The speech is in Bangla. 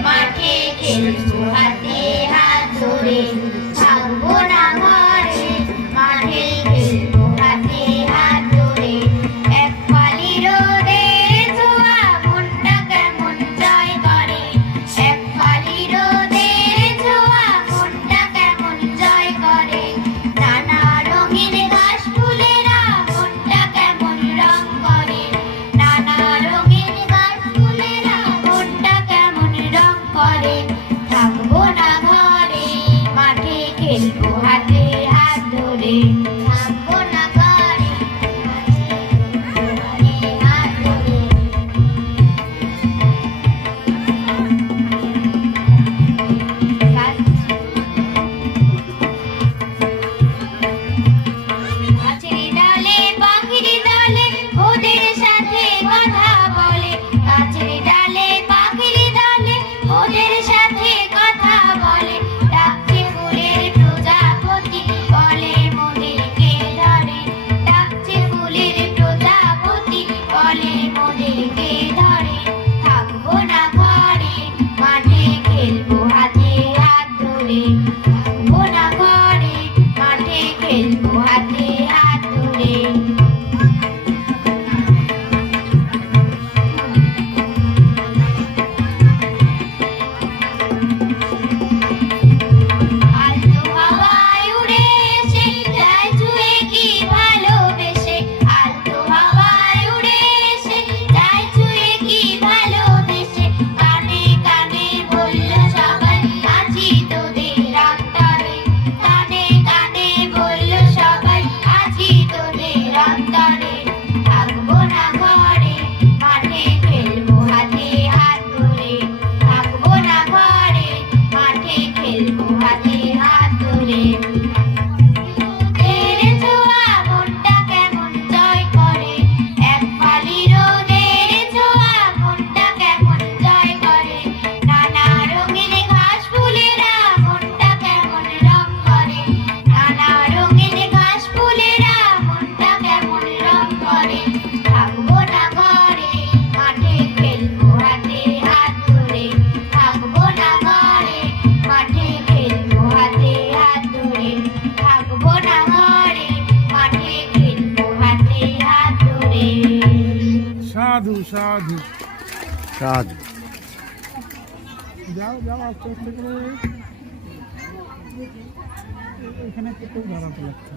Uma queque, el সাধু। সাধু। যাও যাও আস্তে আস্তে করে। এখানে তো খুব খারাপ লাগছে